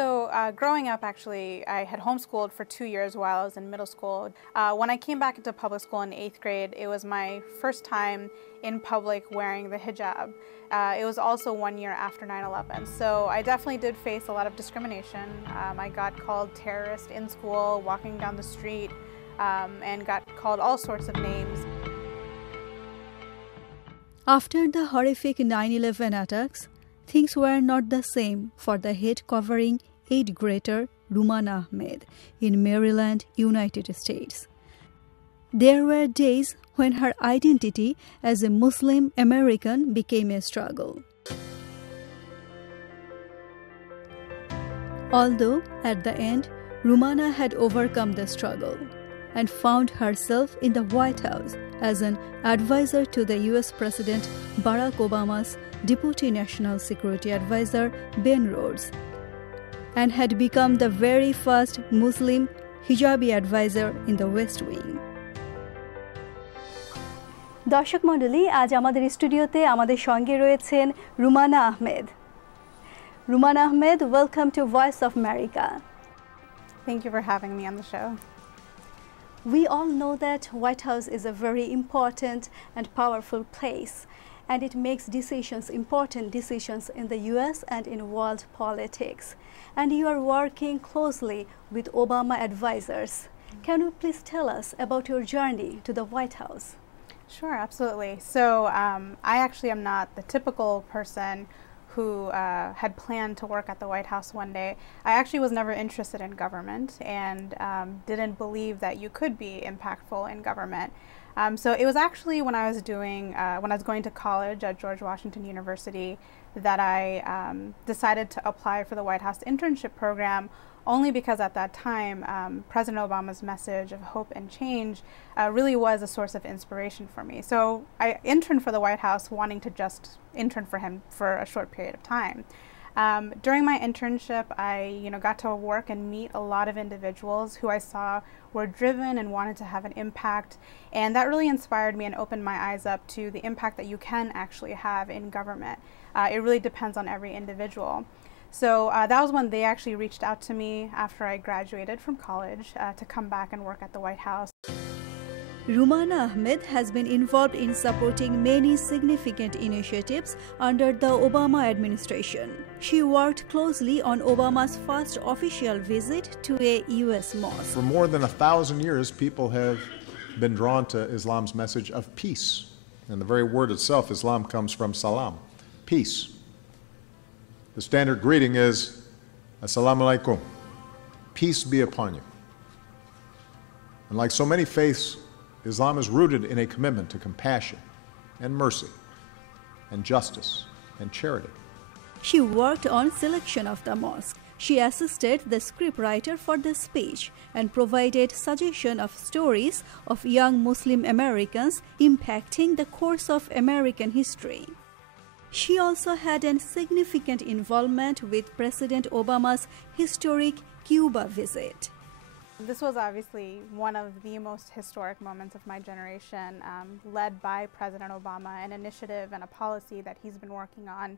So growing up, actually, I had homeschooled for 2 years while I was in middle school. When I came back into public school in 8th grade, it was my first time in public wearing the hijab. It was also 1 year after 9/11. So I definitely did face a lot of discrimination. I got called terrorist in school, walking down the street, and got called all sorts of names. After the horrific 9/11 attacks, things were not the same for the head covering 8th grader Rumana Ahmed in Maryland, United States. There were days when her identity as a Muslim American became a struggle. Although, at the end, Rumana had overcome the struggle and found herself in the White House as an advisor to the US President Barack Obama's Deputy National Security Advisor Ben Rhodes, and had become the very first Muslim hijabi advisor in the West Wing. দর্শক মণ্ডলী, আজ আমাদের স্টুডিওতে আমাদের সঙ্গে রয়েছেন Rumana Ahmed. Rumana Ahmed, welcome to voice of America. Thank you for having me on the show. We all know that White House is a very important and powerful place, and it makes decisions, important decisions in the US and in world politics. And you are working closely with Obama advisors. Can you please tell us about your journey to the White House? Sure, absolutely. So I actually am not the typical person who had planned to work at the White House one day. I actually was never interested in government and didn't believe that you could be impactful in government. So it was actually when I was going to college at George Washington University that I decided to apply for the White House internship program, only because at that time President Obama's message of hope and change really was a source of inspiration for me. So I interned for the White House wanting to just intern for him for a short period of time. During my internship, I got to work and meet a lot of individuals who I saw were driven and wanted to have an impact, and that really inspired me and opened my eyes up to the impact that you can actually have in government. It really depends on every individual. So that was when they actually reached out to me after I graduated from college to come back and work at the White House. Rumana Ahmed has been involved in supporting many significant initiatives under the Obama administration. She worked closely on Obama's first official visit to a U.S. mosque. For more than 1,000 years, people have been drawn to Islam's message of peace. And the very word itself, Islam, comes from salam, peace. The standard greeting is, Assalamu alaikum, peace be upon you. And like so many faiths, Islam is rooted in a commitment to compassion and mercy and justice and charity. She worked on selection of the mosque. She assisted the scriptwriter for the speech and provided suggestion of stories of young Muslim Americans impacting the course of American history. She also had a significant involvement with President Obama's historic Cuba visit. This was obviously one of the most historic moments of my generation, led by President Obama, an initiative and a policy that he's been working on.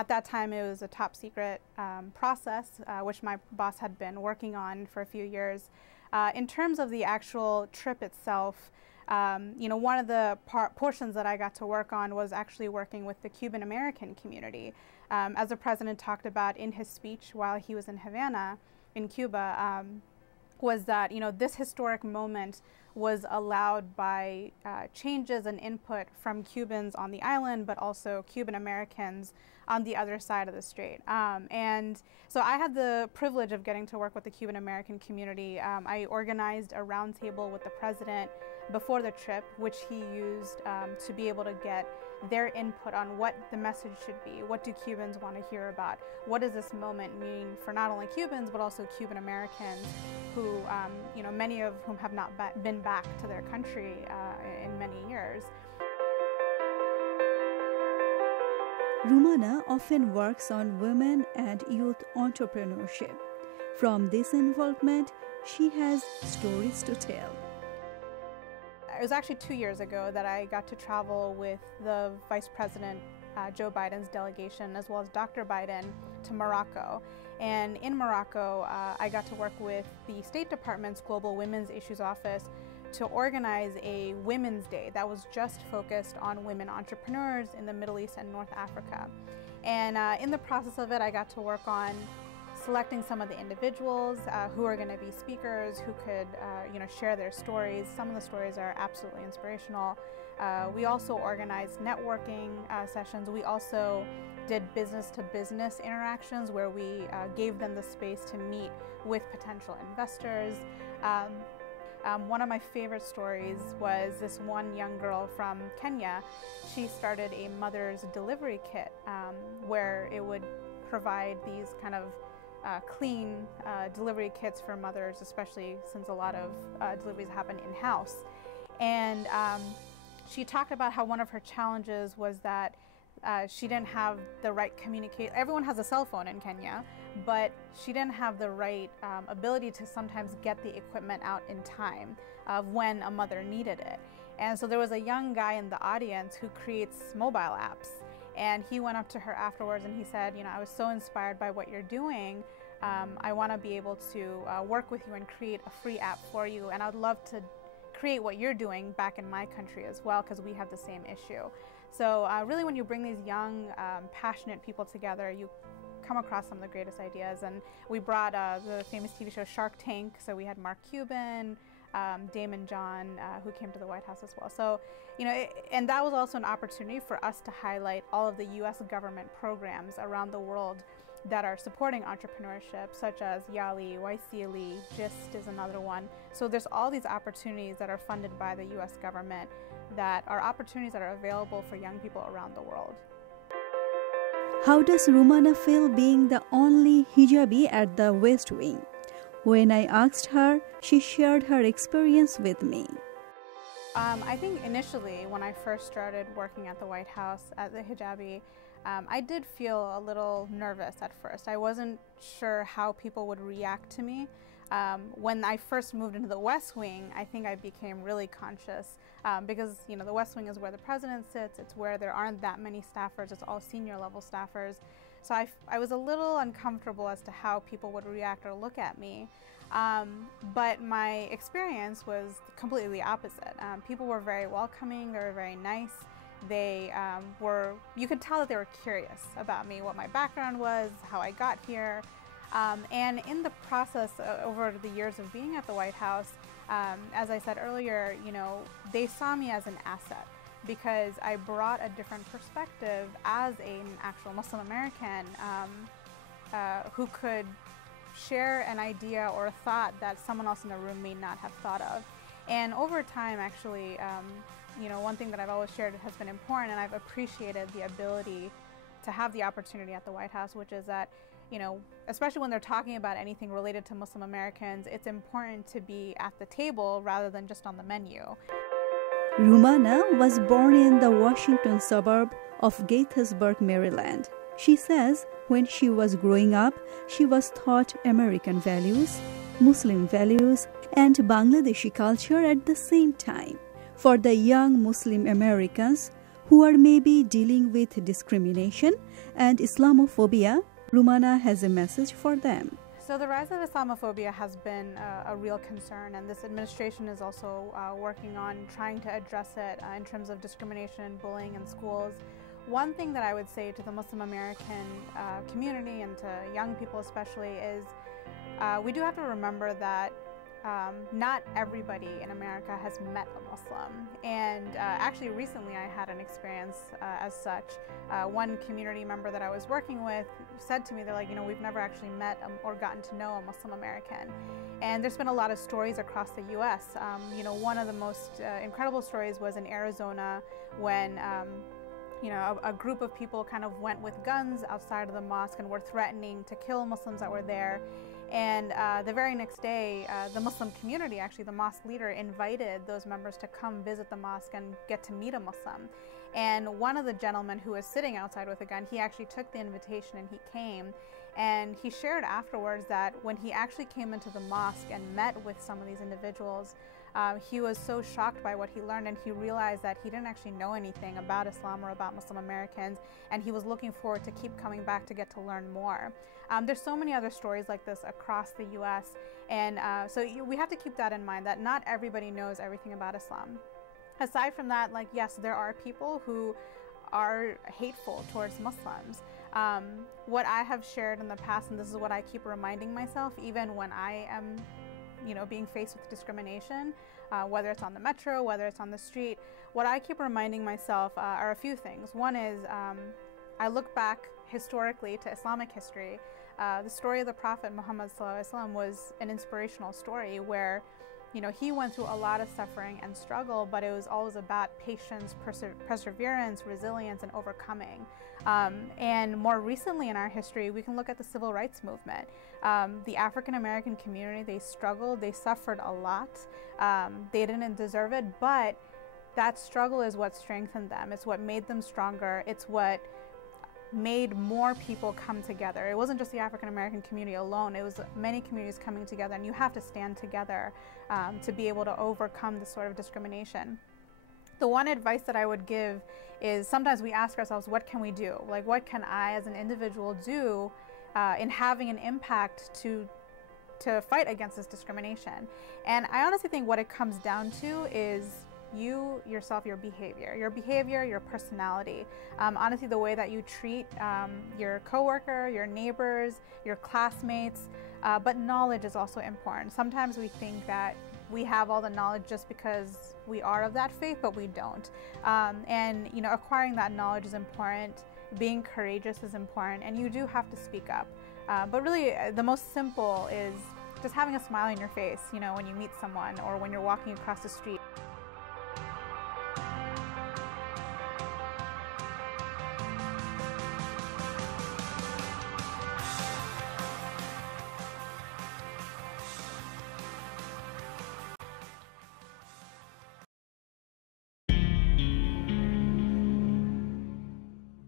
At that time, it was a top secret process, which my boss had been working on for a few years. In terms of the actual trip itself, one of the portions that I got to work on was actually working with the Cuban American community. As the president talked about in his speech while he was in Havana, in Cuba, was that this historic moment was allowed by changes and input from Cubans on the island, but also Cuban Americans on the other side of the strait. And so I had the privilege of getting to work with the Cuban American community. I organized a roundtable with the president before the trip, which he used to be able to get their input on what the message should be. What do Cubans want to hear about? What does this moment mean for not only Cubans, but also Cuban Americans who, many of whom have not been back to their country in many years. Rumana often works on women and youth entrepreneurship. From this involvement, she has stories to tell. It was actually 2 years ago that I got to travel with the Vice President Joe Biden's delegation, as well as Dr. Biden, to Morocco. And in Morocco, I got to work with the State Department's Global Women's Issues Office to organize a Women's Day that was just focused on women entrepreneurs in the Middle East and North Africa. And in the process of it, I got to work on selecting some of the individuals who are going to be speakers, who could share their stories. Some of the stories are absolutely inspirational. We also organized networking sessions. We also did business-to-business interactions where we gave them the space to meet with potential investors. One of my favorite stories was this one young girl from Kenya. She started a mother's delivery kit where it would provide these kind of clean delivery kits for mothers, especially since a lot of deliveries happen in-house. And she talked about how one of her challenges was that she didn't have the right communication. Everyone has a cell phone in Kenya, but she didn't have the right ability to sometimes get the equipment out in time of when a mother needed it. And so there was a young guy in the audience who creates mobile apps. And he went up to her afterwards and he said, I was so inspired by what you're doing. I want to be able to work with you and create a free app for you. And I'd love to create what you're doing back in my country as well, because we have the same issue. So really, when you bring these young, passionate people together, you come across some of the greatest ideas. And we brought the famous TV show Shark Tank. So we had Mark Cuban, Damon John, who came to the White House as well. So, and that was also an opportunity for us to highlight all of the U.S. government programs around the world that are supporting entrepreneurship, such as YALI, YCLE, GIST is another one. So there's all these opportunities that are funded by the U.S. government that are opportunities that are available for young people around the world. How does Rumana feel being the only hijabi at the West Wing? When I asked her, she shared her experience with me. I think initially, when I first started working at the White House as a hijabi, I did feel a little nervous at first. I wasn't sure how people would react to me. When I first moved into the West Wing, I think I became really conscious because the West Wing is where the president sits. It's where there aren't that many staffers. It's all senior level staffers. So I was a little uncomfortable as to how people would react or look at me. But my experience was completely opposite. People were very welcoming. They were very nice. They you could tell that they were curious about me, what my background was, how I got here. And in the process, over the years of being at the White House, as I said earlier, they saw me as an asset because I brought a different perspective as an actual Muslim American who could share an idea or a thought that someone else in the room may not have thought of. And over time, actually, one thing that I've always shared has been important, and I've appreciated the ability to have the opportunity at the White House, which is that, especially when they're talking about anything related to Muslim Americans, it's important to be at the table rather than just on the menu. Rumana was born in the Washington suburb of Gaithersburg, Maryland. She says when she was growing up, she was taught American values, Muslim values, and Bangladeshi culture at the same time. For the young Muslim Americans who are maybe dealing with discrimination and Islamophobia, Rumana has a message for them. So the rise of Islamophobia has been a real concern, and this administration is also working on trying to address it in terms of discrimination and bullying in schools. One thing that I would say to the Muslim American community and to young people especially is we do have to remember that not everybody in America has met a Muslim, and actually recently I had an experience as such. One community member that I was working with said to me, they're like, we've never actually met or gotten to know a Muslim American. And there's been a lot of stories across the U.S. One of the most incredible stories was in Arizona when a group of people kind of went with guns outside of the mosque and were threatening to kill Muslims that were there. And the very next day, the Muslim community, actually the mosque leader, invited those members to come visit the mosque and get to meet a Muslim. And one of the gentlemen who was sitting outside with a gun, he actually took the invitation and he came. And he shared afterwards that when he actually came into the mosque and met with some of these individuals, He was so shocked by what he learned, and he realized that he didn't actually know anything about Islam or about Muslim Americans, and he was looking forward to keep coming back to get to learn more. There's so many other stories like this across the US, and we have to keep that in mind, that not everybody knows everything about Islam. Aside from that, like, yes, there are people who are hateful towards Muslims. What I have shared in the past, and this is what I keep reminding myself, even when I am being faced with discrimination, whether it's on the metro, whether it's on the street, what I keep reminding myself are a few things. One is I look back historically to Islamic history. The story of the Prophet Muhammad ﷺ was an inspirational story where he went through a lot of suffering and struggle, but it was always about patience, perseverance, resilience, and overcoming. And more recently in our history, we can look at the civil rights movement. The African American community, they struggled, they suffered a lot. They didn't deserve it, but that struggle is what strengthened them. It's what made them stronger. It's what made more people come together. It wasn't just the African American community alone, it was many communities coming together, and you have to stand together to be able to overcome this sort of discrimination. The one advice that I would give is, sometimes we ask ourselves, what can we do? Like, what can I as an individual do in having an impact to fight against this discrimination? And I honestly think what it comes down to is you yourself, your behavior, your personality. Honestly, the way that you treat your coworker, your neighbors, your classmates, but knowledge is also important. Sometimes we think that we have all the knowledge just because we are of that faith, but we don't. And acquiring that knowledge is important. Being courageous is important, and you do have to speak up. But really, the most simple is just having a smile on your face, when you meet someone or when you're walking across the street.